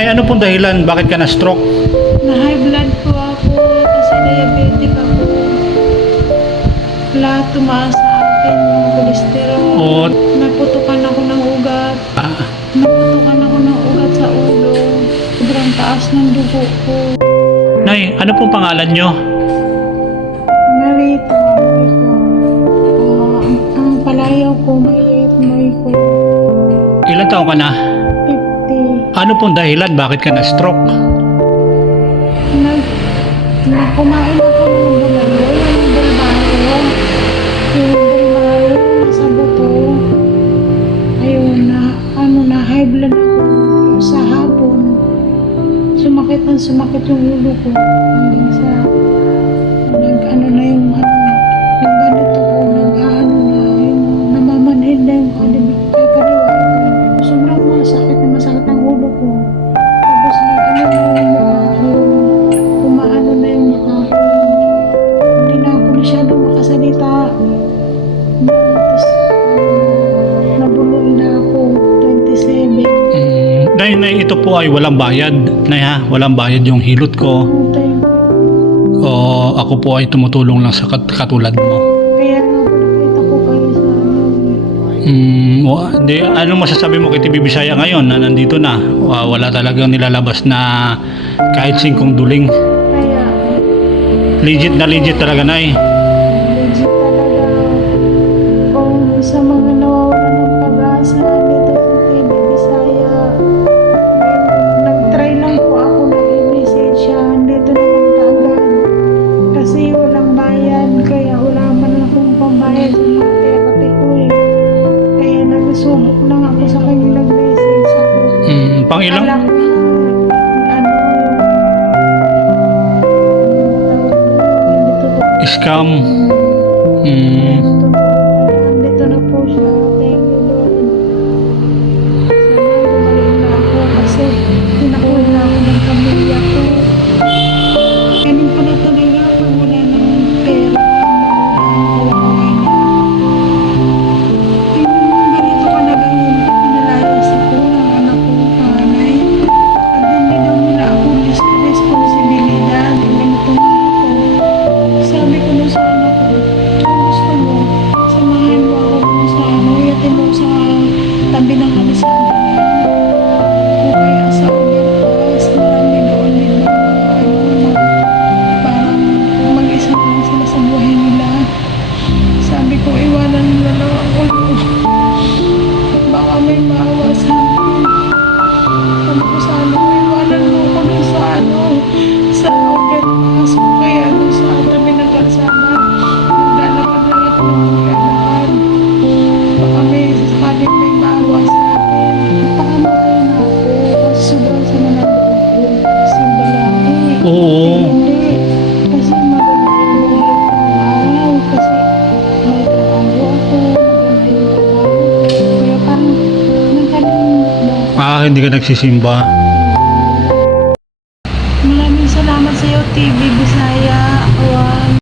Nay, ano pong dahilan? Bakit ka na-stroke? Na high blood po ako kasi diabetic ako. Lahat tumaas sa akin yung cholesterol. Oo. Naputukan ako ng ugat. Naputukan ako ng ugat sa ulo. Sobrang taas ng dugo ko. Nay, ano pong pangalan nyo? Narito, ang palayaw ko, maliit mo ko. Ilan taon ka na? 50. Ano pong dahilan? Bakit ka na-stroke? Kumain ako ng bulalo, yung bulbaro. Yung bulbaro sa buto. Ayun na, high blood ako sa hapon. Sumakit yung ulo ko. Hanggang sa, yung ganito ko, yung namamanhid na yung kaliwa. Sobrang masakit ang ulo ko. Tapos na yung mukha ko. Kumaano na yung mukha ko. Hindi na ako masyadong makasalita. Tapos nabulol na ako. 27. Nay, ito po ay walang bayad. Nay ha, walang bayad yung hilot ko. O ako po ay tumutulong lang sa katulad mo. Kaya nakita ko kayo sa Hindi, anong masasabi mo kay TV Bisaya ngayon na nandito na? Wala talagang nilalabas na kahit singkong duling. Kaya Legit na legit talaga, Nay. legit talaga. Kung sa mga nawawalan ng pag-asa dito sa TV Bisaya, nag-try lang po ako na i-message siya. Dito naman agad. Kasi walang bayad, kaya wala man akong pambayad sa mga therapy ko eh. Kaya nagsubok lang ako sa kanya nag-message ako. Pang ilang? Akala ko Scam. Dito na po siya. Thank you, Lord. Sana bumalik na ako kasi tinakuha na ako ng pamilya ko. Ganun po na talaga pag wala ng pera, kawawa na. Ganito ka na ganyan, pinalayas ako ng anak kong panganay. At hindi daw nila ako responsibilidad. Ganito nga ako. Sabi ko na sa anak ko, kung gusto mo, samahan mo ako kung sa yatin mo sa tabi ng kalisada na. O kaya sa overpass, marami doon din parang mag-isa lang sila sa buhay nila. Sabi ko, iwanan nila lang ako. Baka may maawa sa akin. Sabi ko sa ano, iwanan mo ako dun sa overpass o kaya dun sa tabi ng kalsada. Maglalakad lang ako ng paglalakad. Baka may sakaling may maawa sa akin. Pakamatay na ako kasi sobrang sama ng loob ko. Kasi balaki. Oo. Hindi. Kasi maganda yung araw. Kasi may trabaho ako. Maganda yung trabaho ko. Kaya parang nagkalimutan ako. Hindi ka nagsisimba.